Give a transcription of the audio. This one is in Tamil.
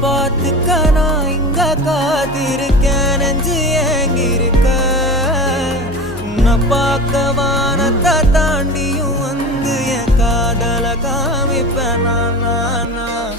பார்த்துக்க நான் இங்க காத்திருக்கேன் நெஞ்சு ஏங்கிருக்க உன்னை பார்க்க வானத்தை தாண்டியும் வந்து என் காதல காமிப்பேன் நான்